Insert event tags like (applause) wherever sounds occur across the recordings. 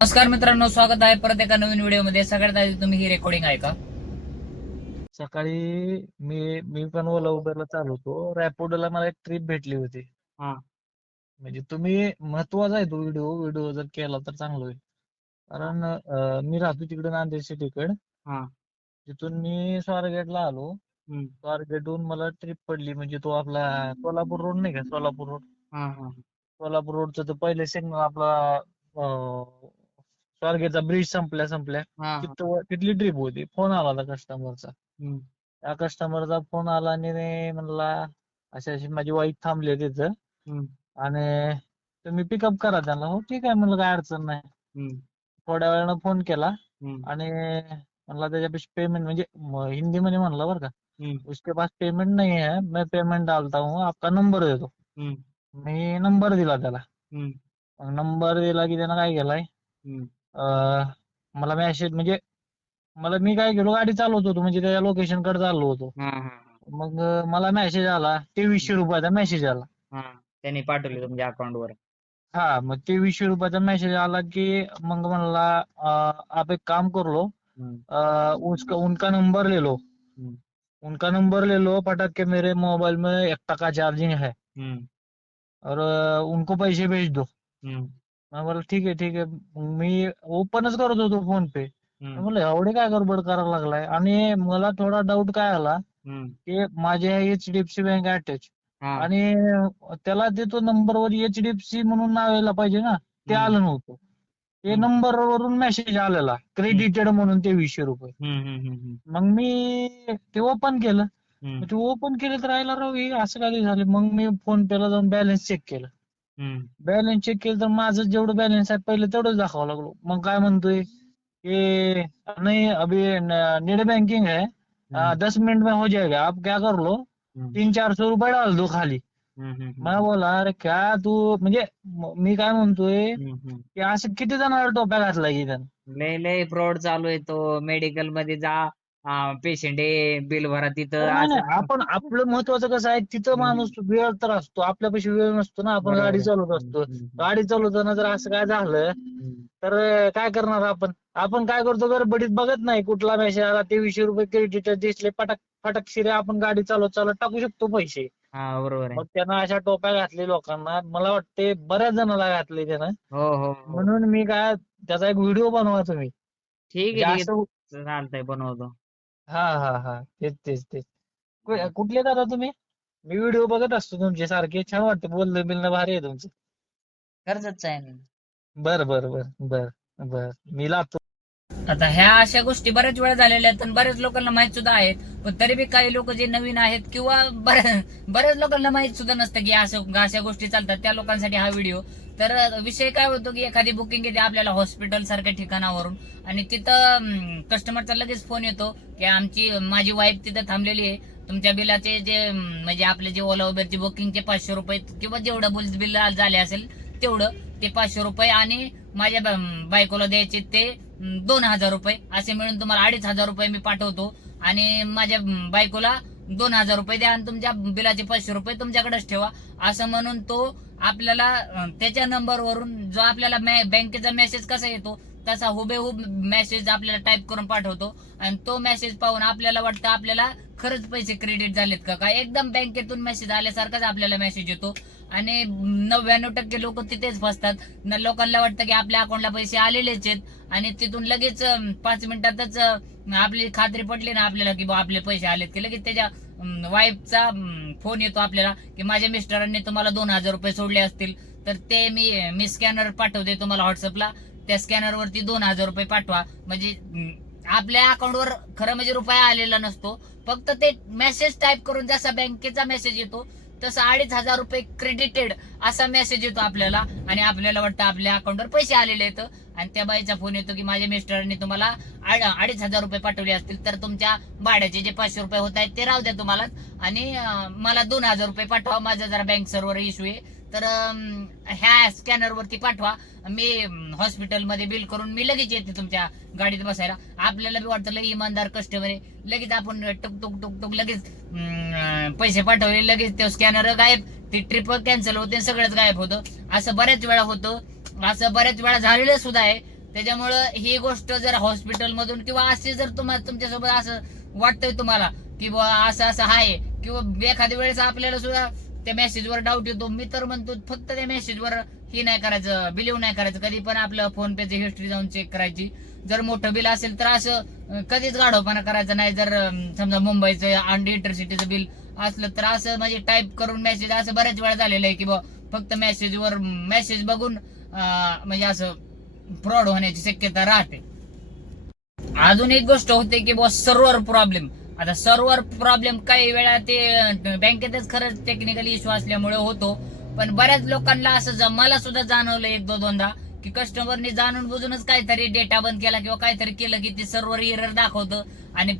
नमस्कार मित्रांनो स्वागत आहे परत एका नवीन व्हिडिओमध्ये. सगळ्यात आधी तुम्ही ही रेकॉर्डिंग आहे का सकाळी मी मी पण ओला उबरला चालवतो रॅपिडोला मला एक ट्रिप भेटली होती. हा. म्हणजे तुम्ही महत्त्वाचा आहे तो व्हिडिओ. व्हिडिओ जर केला तर चांगलं होईल. कारण अं, मी राहतो तिकडे नांदेड सिटीकडे. हा. तिथून मी स्वारगेटला आलो. हम्म. स्वारगेटहून मला ट्रिप पडली. म्हणजे तो आपला सोलापूर रोड नाही का? सोलापूर रोड हा, हा. सोलापूर रोडचं तर पहिले सिग्नल आपला अं, स्वारगेटचा ब्रिज संपल्या संपल्या. तिथं तिथली ट्रिप होती फोन आला होता कस्टमरचा हम्म. त्या कस्टमरचा फोन आला आणि ते म्हणला अशी अशी माझी वाईफ थांबली आहे तिथं हम्म. आणि तुम्ही पिकअप करा त्यांना हो ठीक आहे म्हणलं काय अडचण नाही हम्म. थोड्या वेळानं फोन केला हम्म. आणि म्हणला त्याच्यापाशी पेमेंट म्हणजे म- हिंदी मध्ये म्हणला बरं का हम्म. उसके पास पेमेंट नहीं है मैं पेमेंट डालता हूँ आपका नंबर दे दो हम्म. मी नंबर दिला त्याला हम्म. मग नंबर दिला की त्यानं काय केलाय हम्म. अं, मला मेसेज म्हणजे मला मी काय केलो गाडी चालवत होतो म्हणजे त्या लोकेशनकडे चाललो होतो. मग मला मेसेज आला तेवीसशे रुपयाचा मेसेज आला. त्यांनी पाठवले तुमच्या अकाउंट वर. हा मग तेवीसशे रुपयाचा मेसेज आला की मग म्हणला आप एक काम कर. लो हम्म. अं, उसका उनका नंबर ले लो. उनका नंबर ले लो पटक के मेरे मोबाइल में एक टका चार्जिंग है. और उनको पैसे भेज दो. हम्म. मैं बोला ठीक आहे ठीक आहे मग मी ओपनच करत होतो फोन पे हम्म. म्हणलं एवढे काय गडबड करायला लागलाय आणि मला थोडा डाऊट काय आला हम्म. की माझ्या एचडीएफसी बँक अटॅच हा. आणि त्याला ते तो नंबरवर एचडीएफसी म्हणून नाव यायला पाहिजे ना ते हम्म. आलं नव्हतं ते हम्म. नंबरवरून मेसेज आलेला क्रेडिटेड म्हणून रुपये हम्म. हम्म. हम्म. मग मी ते ओपन केलं हम्म. मग ते ओपन केलं तर राहिला राव हे असं काय झालं मग मी फोन पेला जाऊन बॅलन्स चेक केलं. बॅलन्स चेक केलं तर माझं जेवढं बॅलन्स आहे पहिले तेवढंच दाखवावं लागलो. मग काय म्हणतोय? की नाही अभी नेट बैंकिंग है आ. दस मिनट में हो जाएगा. आप क्या कर लो. तीन चार सौ रुपये डाल दो खाली. मला बोला अरे क्या तू म्हणजे म- काय म्हणतोय. की असं किती जणांना टोप्या घातला की त्यानं? लय लय फ्रॉड चालू आहे तो. मेडिकलमध्ये जा. पेशंट आहे बिल भरा तिथं नाही असं. आपण आपलं महत्वाचं कसं आहे तिथं. माणूस वेळ तर असतो आपल्यापाशी वेळ नसतो ना आपण बरोबर गाडी आहे. चालवत असतो. गाडी चालवताना जर असं काय झालं. तर अं, काय करणार आपण? आपण काय करतो गडबडीत बघत नाही कुठला मेसेज आला तेवीसशे रुपये क्रेडिट दिसले पटक फटक शिरे आपण गाडी चालवत चालवत टाकू शकतो पैसे. हा बरोबर आहे. मग त्यानं अशा टोप्या घातले लोकांना मला वाटते बऱ्याच जणांना घातले त्यानं. हो हो हो. म्हणून मी काय त्याचा एक व्हिडिओ बनवा तुम्ही. ठीक म्हणजे आहे. ठीक असं आहे चालतंय बनवतो. हा हा हा. तेच तेच तेच. कु- कुठले दादा तुम्ही? मी व्हिडिओ बघत असतो तुमचे सारखे. छान वाटते बोलणं बिलणं भारी आहे तुमचं. कर्जच आहे. बर बर बर बर बर. मी लावतो आता ह्या अशा गोष्टी बऱ्याच वेळा झालेल्या आहेत आणि बऱ्याच लोकांना माहीत सुद्धा आहेत. पण तरी बी काही लोक जे नवीन आहेत किंवा बऱ्या- बऱ्याच लोकांना माहीत सुद्धा नसतं की असं अशा गोष्टी चालतात. त्या लोकांसाठी हा व्हिडिओ तर विषय काय होतो की एखादी बुकिंग येते आपल्याला हॉस्पिटल सारख्या ठिकाणावरून. आणि तिथं कस्टमरचा लगेच फोन येतो की आमची माझी वाईफ तिथं थांबलेली आहे. तुमच्या बिलाचे जे म्हणजे आपले जे ओला उबेरचे बुकिंगचे पाचशे रुपये किंवा जेवढं बिल बिल झाले असेल तेवढं ते पाचशे रुपये आणि माझ्या बा- बायकोला द्यायचे ते दोन हजार रुपये. असे मिळून तुम्हाला अडीच हजार रुपये मी पाठवतो. आणि माझ्या बायकोला दोन हजार रुपये द्या आणि तुमच्या बिलाचे पाचशे रुपये तुमच्याकडेच ठेवा. असं म्हणून तो आपल्याला त्याच्या नंबरवरून जो आपल्याला बँकेचा मेसेज कसा येतो तसा हुबेहूब मेसेज आपल्याला टाईप करून पाठवतो. आणि तो मेसेज पाहून आपल्याला वाटतं आपल्याला खरंच पैसे क्रेडिट झालेत का? काय एकदम बँकेतून मेसेज आल्यासारखाच आपल्याला मेसेज येतो. आणि नव्याण्णव टक्के लोक तिथेच फसतात न लोकांना वाटतं की आपल्या अकाउंटला पैसे आलेलेच आहेत. आणि तिथून लगेच पाच मिनिटातच आपली खात्री पटली ना आपल्याला की आपले पैसे आलेत. की लगेच त्याच्या वाईफचा फोन येतो आपल्याला की माझ्या मिस्टरांनी तुम्हाला दोन हजार रुपये सोडले असतील. तर ते मी मी स्कॅनर पाठवते तुम्हाला व्हॉट्सअपला त्या स्कॅनरवरती दोन हजार रुपये पाठवा. म्हणजे आपल्या अकाउंटवर खरं म्हणजे रुपया आलेला नसतो. फक्त ते मेसेज टाईप करून जसा बँकेचा मेसेज येतो तसं अडीच हजार रुपये क्रेडिटेड असा मेसेज येतो आपल्याला. आणि आपल्याला वाटतं आपल्या अकाउंटवर पैसे आलेले आहेत. आणि त्या बाईचा फोन येतो की माझ्या मिस्टरांनी तुम्हाला अडीच हजार रुपये पाठवले असतील तर तुमच्या भाड्याचे जे पाचशे रुपये होत आहेत ते राहू द्या तुम्हाला आणि मला दोन हजार रुपये पाठवा माझा जरा बँक सर्व्हर इश्यू आहे. तर ह्या स्कॅनर वरती पाठवा. मी हॉस्पिटलमध्ये बिल करून मी लगेच येते तुमच्या गाडीत बसायला. आपल्याला बी वाटतं लगे इमानदार कस्टमर आहे. लगेच आपण टुक टुक टुक टुक लगेच पैसे पाठवले लगेच ते स्कॅनर गायब. ती ट्रिप कॅन्सल होते सगळंच गायब होतं. असं बऱ्याच वेळा होतं. असं बऱ्याच वेळा झालेलं सुद्धा आहे. त्याच्यामुळं ही गोष्ट जर हॉस्पिटलमधून किंवा असे जर तुम्हाला तुमच्यासोबत असं वाटतंय तुम्हाला की बुवा असं असं आहे. किंवा एखाद्या वेळेस आपल्याला सुद्धा त्या मेसेजवर डाऊट येतो. मी तर म्हणतो फक्त त्या मेसेजवर ही नाही करायचं बिलीव्ह नाही करायचं. कधी पण आपलं फोन पेची हिस्ट्री जाऊन चेक करायची. जर मोठं बिल असेल तर असं कधीच गाढवपणा करायचा नाही. जर समजा मुंबईचं आणि इंटरसिटीचं बिल असलं तर असं म्हणजे टाईप करून मेसेज असं बऱ्याच वेळा झालेलं आहे की बुवा फक्त मेसेजवर मेसेज बघून म्हणजे असं फ्रॉड होण्याची शक्यता राहते. अजून एक गोष्ट होते की बॉ सर्वर प्रॉब्लेम आता सर्व्हर प्रॉब्लेम काही वेळा ते बँकेतच खरंच टेक्निकल इश्यू असल्यामुळे होतो. पण बऱ्याच लोकांना असं मला सुद्धा जाणवलं एक दो दोनदा की कस्टमरने जाणून बुजूनच काहीतरी डेटा बंद केला किंवा काहीतरी केलं की ते सर्व्हर एरर दाखवतं आणि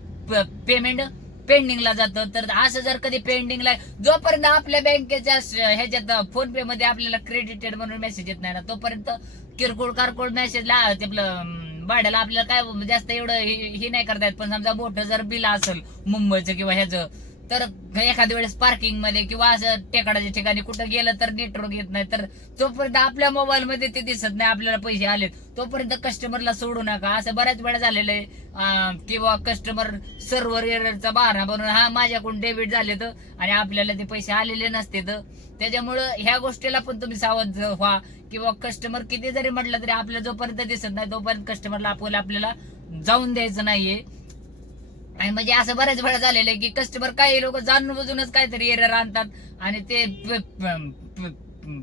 पेमेंट पेंडिंगला जातं. तर असं जर कधी पेंडिंगला जोपर्यंत आपल्या बँकेच्या ह्याच्यात फोन पे मध्ये आपल्याला क्रेडिटेड म्हणून मेसेज येत नाही ना तोपर्यंत किरकोळ कारकोळ मेसेज ला ते आपलं भाड्याला आपल्याला काय म्हणजे जास्त एवढं हे हे नाही करता येत. पण समजा मोठं जर बिल असेल मुंबईचं किंवा ह्याचं तर एखाद्या वेळेस पार्किंगमध्ये किंवा असं टेकडाच्या ठिकाणी कुठं गेलं तर नेटवर्क येत नाही. तर जोपर्यंत आपल्या मोबाईल मध्ये ते दिसत नाही आपल्याला पैसे आलेत. तोपर्यंत कस्टमरला सोडू नका. असं बऱ्याच वेळा झालेलं आहे. किंवा कस्टमर सर्व्हर एररचा बहाणा बनवून हा माझ्याकडून डेबिट झाले तर आणि आपल्याला ते पैसे आलेले नसते तर त्याच्यामुळं ह्या गोष्टीला पण तुम्ही सावध व्हा. किंवा कस्टमर किती जरी म्हटलं तरी आपल्याला जोपर्यंत दिसत नाही तोपर्यंत कस्टमरला आपल्याला आपल्याला जाऊन द्यायचं नाहीये. आणि म्हणजे असं बऱ्याच वेळा झालेलं आहे की कस्टमर काही लोक जाणून बुजूनच काहीतरी एरर आणतात आणि ते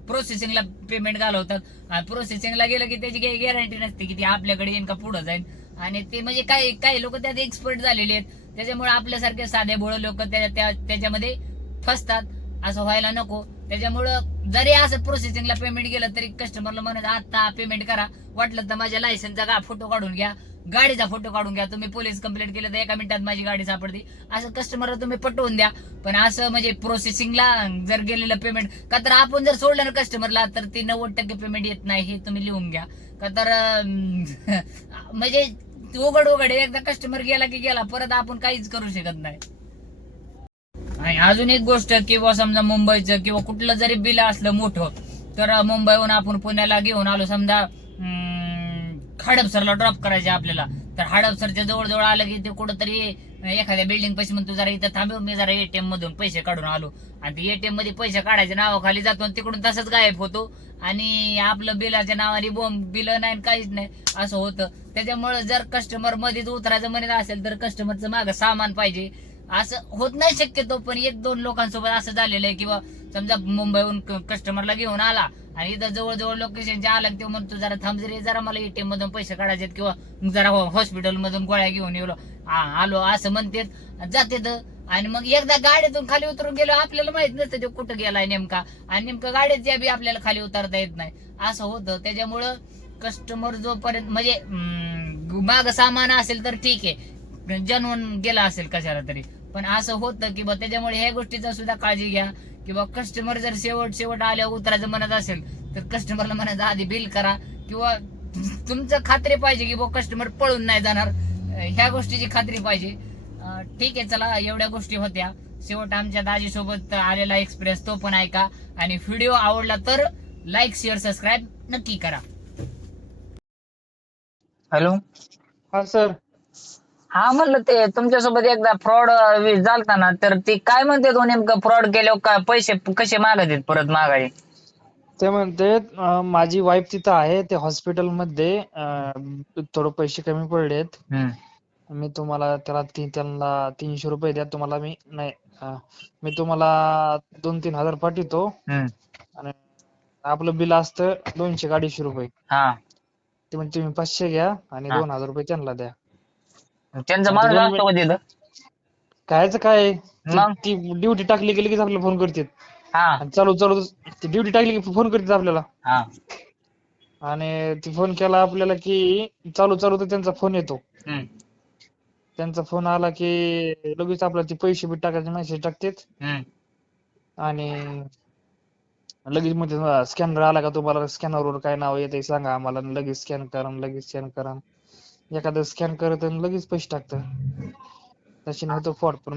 प्रोसेसिंगला पेमेंट घालवतात. प्रोसेसिंगला गेलं की त्याची काही गॅरंटी नसते की ती आपल्याकडे येईन का पुढे जाईल आणि ते म्हणजे काही काही लोक त्यात एक्सपर्ट झालेले आहेत. त्याच्यामुळे आपल्यासारखे साधे बोळ लोक त्याच्यामध्ये फसतात. असं व्हायला नको. त्याच्यामुळं जरी असं प्रोसेसिंगला पेमेंट गेलं तरी कस्टमरला म्हणत आता पेमेंट करा. वाटलं तर माझ्या लायसनचा फोटो काढून घ्या. गाडीचा फोटो काढून घ्या. तुम्ही पोलीस कंप्लेंट केलं तर एका मिनिटात माझी गाडी सापडते. असं कस्टमरला तुम्ही पटवून द्या. पण असं म्हणजे प्रोसेसिंगला जर गेलेलं पेमेंट का तर आपण जर सोडलं ना कस्टमरला तर ती नव्वद टक्के पेमेंट येत नाही हे तुम्ही लिहून घ्या. का तर (laughs) म्हणजे उघड उघड एकदा कस्टमर गेला की गेला परत आपण काहीच करू शकत नाही. आणि अजून एक गोष्ट किंवा समजा मुंबईचं किंवा कुठलं जरी बिल असलं मोठं तर मुंबईहून आपण पुण्याला घेऊन आलो. समजा हडपसरला ड्रॉप करायचे आपल्याला. तर हडपसरच्या जवळजवळ आलं की ते कुठंतरी एखाद्या बिल्डिंग पैसे म्हणतो जरा इथं थांबव हो, मी जरा एटीएम मधून पैसे काढून आलो. आणि ते एटीएममध्ये पैसे काढायचे नावाखाली जातो आणि तिकडून तसंच गायब होतो. आणि आपलं बिलाच्या नावाने बोंब बिल नाही काहीच नाही असं होतं. त्याच्यामुळे जर कस्टमर मध्येच उतरायचं म्हणत असेल तर कस्टमरचं मागं सामान पाहिजे. असं होत नाही शक्यतो पण एक दोन लोकांसोबत असं झालेलं आहे किंवा समजा मुंबईहून कस्टमरला घेऊन आला आणि इथं जवळजवळ लोकेशनच्या आला की म्हणतो जरा थांब जरी जरा मला एटीएम मधून पैसे काढायचे किंवा जरा हो, हॉस्पिटल मधून गोळ्या घेऊन येलो आलो असं म्हणतात. जाते आणि मग एकदा गाडीतून खाली उतरून गेलो आपल्याला माहीत नसतं तो कुठं गेलाय नेमका. आणि नेमकं गाडीत बी आपल्याला खाली उतरता येत नाही. असं होतं. त्याच्यामुळं कस्टमर जोपर्यंत म्हणजे माग सामान असेल तर ठीक आहे. जनवून गेला असेल कशाला तरी. पण असं होतं की बा त्याच्यामुळे ह्या गोष्टीचा सुद्धा काळजी घ्या. किंवा कस्टमर जर शेवट शेवट आल्यावर उतरायचं म्हणत असेल तर कस्टमरला म्हणायचं आधी बिल करा. किंवा तुमचं खात्री पाहिजे की बा कस्टमर पळून नाही जाणार. ह्या गोष्टीची खात्री पाहिजे. ठीक आहे चला एवढ्या गोष्टी होत्या. शेवट आमच्या दाजी सोबत आलेला एक्सपिरियन्स तो पण ऐका. आणि व्हिडिओ आवडला तर लाईक शेअर सबस्क्राईब नक्की करा. हॅलो हा सर हा म्हणलं ते तुमच्यासोबत एकदा फ्रॉड झालता ना तर ते काय म्हणते तो नेमकं फ्रॉड केल्यावर का पैसे कसे मागत आहेत परत मागाय ते म्हणते अं, माझी वाईफ तिथं आहे ते हॉस्पिटलमध्ये अं, थोडं पैसे कमी पडलेत. मी तुम्हाला त्याला ती त्यांना तीनशे रुपये द्या तुम्हाला मी नाही अं, मी तुम्हाला दोन तीन हजार पाठवतो. आणि आपलं बिल असतं दोनशे का अडीचशे रुपये. हा. ते म्हणजे तुम्ही पाचशे घ्या आणि हा. दोन हजार रुपये त्यांना द्या. त्यांचा माणूस दोन का तिथं कायचं काय? ती- मग? ती ड्युटी टाकली की लगेच आपल्याला फोन करतात. हा. आणि चालू चालू ती ड्युटी टाकली की फोन करतात आपल्याला. हा. आणि ती फोन केला आपल्याला की चालू चालू तर त्यांचा फोन येतो. हम्म, त्यांचा फोन आला की लगेच आपल्याला ते पैसे बी टाकायचे मेसेज टाकतात. हम्म. आणि लगेच मध्ये स्कॅनर आला का तुम्हाला? स्कॅनर वर काय नाव येते सांगा आम्हाला आणि लगेच स्कॅन करा आणि लगेच स्कॅन करा. एखादं स्कॅन करत आणि लगेच पैसे टाकतं तशी नव्हतं फ्रॉड पण